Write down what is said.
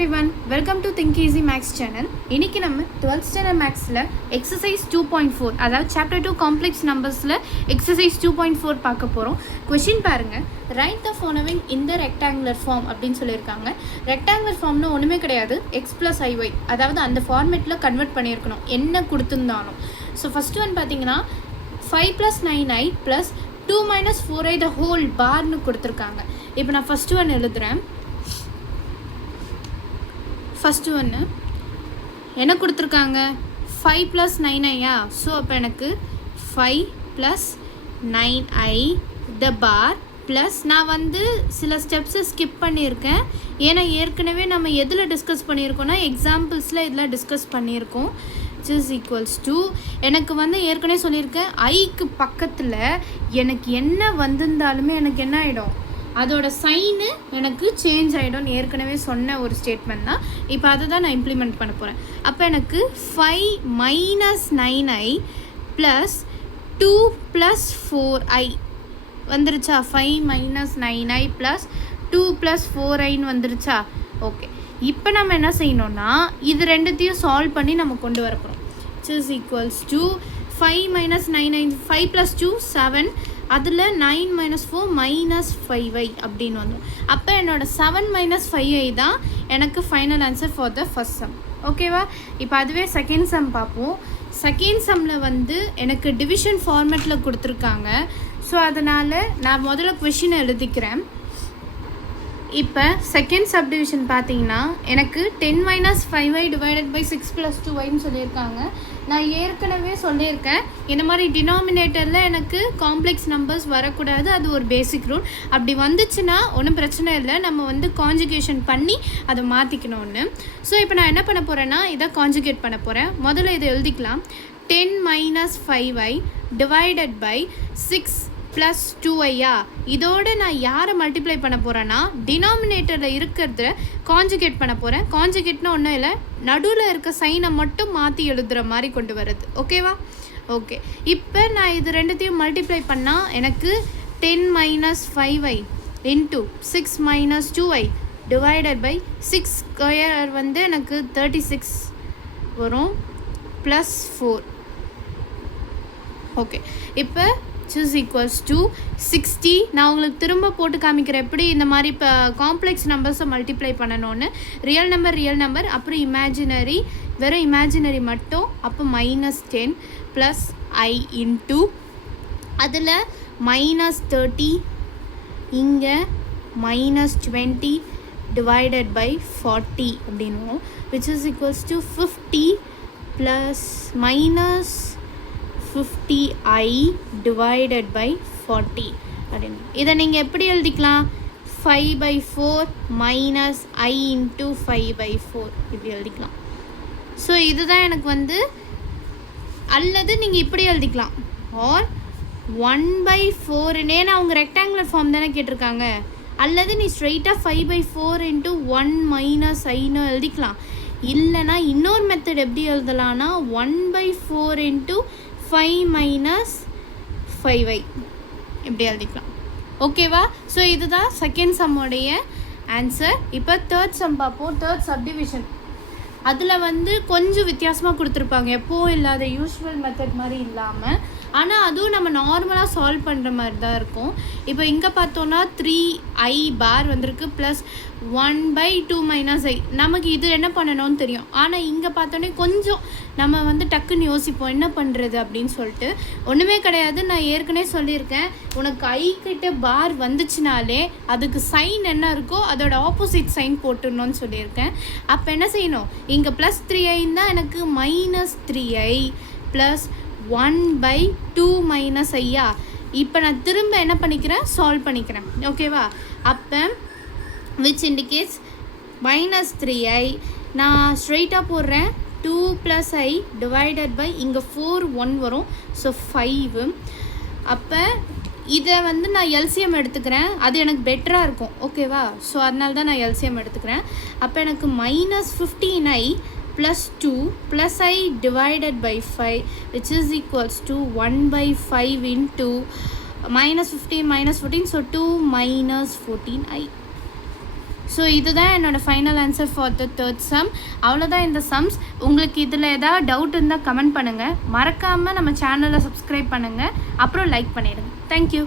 everyone, welcome to Think Easy Maths channel. இன்னைக்கு நம்ம 12th standard mathsல exercise 2.4 அதாவது chapter 2 complex numbersல exercise 2.4 பார்க்க போறோம். question பாருங்க. write the following in the rectangular form அப்படினு சொல்லிருக்காங்க. rectangular formனா ஒண்ணுமே கிடையாது. x plus iy அதாவது அந்த ஃபார்மட்ல கன்வர்ட் பண்ணியிருக்கணும். என்ன கொடுத்திருந்தாலும். so first one பாத்தீங்கன்னா 5 plus 9i plus 2 minus 4i the whole bar னு கொடுத்திருக்காங்க. இப்போ நான் first one எழுதுறேன். ஃபஸ்ட்டு ஒன்று என்ன கொடுத்துருக்காங்க 5 + 9i ஸோ அப்போ எனக்கு 5 + 9i த பார் ப்ளஸ் நான் வந்து சில ஸ்டெப்ஸை ஸ்கிப் பண்ணியிருக்கேன். ஏன்னா ஏற்கனவே நம்ம எதில் டிஸ்கஸ் பண்ணியிருக்கோன்னா எக்ஸாம்பிள்ஸில் இதில் டிஸ்கஸ் பண்ணியிருக்கோம். இஸ் ஈக்குவல்ஸ் டு எனக்கு வந்து ஏற்கனவே சொல்லியிருக்கேன் ஐக்கு பக்கத்தில் எனக்கு என்ன வந்திருந்தாலுமே எனக்கு என்ன ஆகிடும், அதோட சைனு எனக்கு சேஞ்ச் ஆகிடும்னு ஏற்கனவே சொன்ன ஒரு ஸ்டேட்மெண்ட் தான். இப்போ அதை தான் நான் இம்ப்ளிமெண்ட் பண்ண போகிறேன். அப்போ எனக்கு 5 - 9i ப்ளஸ் 2 + 4i வந்துருச்சா. 5 - 9i ப்ளஸ் 2 + 4iன்னு வந்துருச்சா. ஓகே, இப்போ நம்ம என்ன செய்யணும்னா இது ரெண்டுத்தையும் சால்வ் பண்ணி நம்ம கொண்டு வர போகிறோம். இஸ் ஈக்குவல்ஸ் டு 5 - 9i 5 + 2 7 அதில் 9 - 4 -5i அப்படின்னு வந்தோம். அப்போ என்னோடய 7 - 5i தான் எனக்கு final answer for the first some. ஓகேவா. இப்போ அதுவே செகண்ட் சம் பார்ப்போம். செகண்ட் சம்மில் வந்து எனக்கு டிவிஷன் ஃபார்மேட்டில் கொடுத்துருக்காங்க. ஸோ அதனால் நான் முதல்ல கொஷினை எழுதிக்கிறேன். இப்போ செகண்ட் சப்டிவிஷன் பார்த்தீங்கன்னா எனக்கு 10 - 5i / 6 + 2iன்னு சொல்லியிருக்காங்க. நான் ஏற்கனவே சொல்லியிருக்கேன் இந்த மாதிரி டினாமினேட்டரில் எனக்கு காம்ப்ளெக்ஸ் நம்பர்ஸ் வரக்கூடாது, அது ஒரு பேசிக் ரூல். அப்படி வந்துச்சுன்னா ஒன்றும் பிரச்சனை இல்லை, நம்ம வந்து கான்ஜுகேஷன் பண்ணி அதை மாற்றிக்கணும்னு. ஸோ இப்போ நான் என்ன பண்ண போகிறேன்னா இதை கான்ஜுகேட் பண்ண போகிறேன். முதல்ல இதை எழுதிக்கலாம். 10 - 5i / 6 + 2i இதோடு நான் யாரை மல்டிப்ளை பண்ண போகிறேன்னா டினாமினேட்டரில் இருக்கிறத கான்ஜுகேட் பண்ண போகிறேன். கான்ஜுகேட்னா ஒன்றும் இல்லை, நடுவில் இருக்க சைனை மட்டும் மாற்றி எழுதுகிற மாதிரி கொண்டு வருது. ஓகேவா. ஓகே, இப்போ நான் இது ரெண்டுத்தையும் மல்டிப்ளை பண்ணால் எனக்கு 10 - 5i × 6 - 2i / 6² வந்து எனக்கு 36 வரும் ப்ளஸ் 4. ஓகே, இப்போ இஸ் ஈக்குவல்ஸ் டு 60. நான் உங்களுக்கு திரும்ப போட்டு காமிக்கிறேன் எப்படி இந்த மாதிரி இப்போ காம்ப்ளெக்ஸ் நம்பர்ஸை மல்டிப்ளை பண்ணணும்னு. ரியல் நம்பர் அப்புறம் இமேஜினரி, வெறும் இமேஜினரி மட்டும். அப்போ -10 ப்ளஸ் i இன்ட்டு அதில் -30 இங்கே -20 / 40 அப்படின்னும் which is equals to 50 plus -50i / 40 அப்படின்னு. இதை நீங்கள் எப்படி எழுதிக்கலாம் 5/4 - i × 5/4 இப்படி எழுதிக்கலாம். ஸோ இதுதான் எனக்கு வந்து, அல்லது நீங்கள் இப்படி எழுதிக்கலாம் ஆர் 1/4னே நான் அவங்க ரெக்டாங்குலர் ஃபார்ம் தானே கேட்டிருக்காங்க. அல்லது நீ ஸ்ட்ரெயிட்டாக 5/4 × 1 - iன்னு எழுதிக்கலாம். இல்லைனா இன்னொரு மெத்தட் எப்படி எழுதலான்னா 1/4 × 5 - 5i இப்படி எழுதிக்கலாம். ஓகேவா. ஸோ இதுதான் செகண்ட் சம்முடைய ஆன்சர். இப்போ தேர்ட் சம் பார்ப்போம். தேர்ட் சப்டிவிஷன் அதில் வந்து கொஞ்சம் வித்தியாசமாக கொடுத்துருப்பாங்க, எப்போவும் இல்லாத யூஸ்வல் மெத்தட் மாதிரி இல்லாமல். ஆனால் அதுவும் நம்ம நார்மலாக சால்வ் பண்ணுற மாதிரி தான் இருக்கும். இப்போ இங்கே பார்த்தோன்னா 3i பார் வந்திருக்கு ப்ளஸ் 1/2 - i. நமக்கு இது என்ன பண்ணணும்னு தெரியும். ஆனால் இங்கே பார்த்தோன்னே கொஞ்சம் நம்ம வந்து டக்குன்னு யோசிப்போம் என்ன பண்ணுறது அப்படின்னு சொல்லிட்டு. ஒன்றுமே கிடையாது, நான் ஏற்கனவே சொல்லியிருக்கேன். உனக்கு ஐ கிட்ட பார் வந்துச்சுனாலே அதுக்கு சைன் என்ன இருக்கோ அதோட ஆப்போசிட் சைன் போட்டுடணும்னு சொல்லியிருக்கேன். அப்போ என்ன செய்யணும், இங்கே +3i தான் எனக்கு -3i ப்ளஸ் 1/2 - i. இப்போ நான் திரும்ப என்ன பண்ணிக்கிறேன், சால்வ் பண்ணிக்கிறேன். ஓகேவா. அப்போ விச் இண்டிகேட்ஸ் -3i நான் ஸ்ட்ரெயிட்டாக போடுறேன். 2 + i / இங்கே 4 1 வரும். ஸோ 5. அப்போ இதை வந்து நான் எல்சிஎம் எடுத்துக்கிறேன், அது எனக்கு பெட்டராக இருக்கும். ஓகேவா. ஸோ அதனால தான் நான் எல்சிஎம் எடுத்துக்கிறேன். அப்போ எனக்கு -15i plus 2 plus I divided by 5 which is equals to 1/5 into minus 15 minus 14, so 2 minus 14i. So இதுதான் என்னோடய final answer for the third sum. அவ்வளோதான் இந்த சம்ஸ். உங்களுக்கு இதில் ஏதாவது டவுட் இருந்தால் கமெண்ட் பண்ணுங்கள். மறக்காமல் நம்ம சேனலை சப்ஸ்கிரைப் பண்ணுங்கள், அப்புறம் லைக் பண்ணிடுங்க. தேங்க்யூ.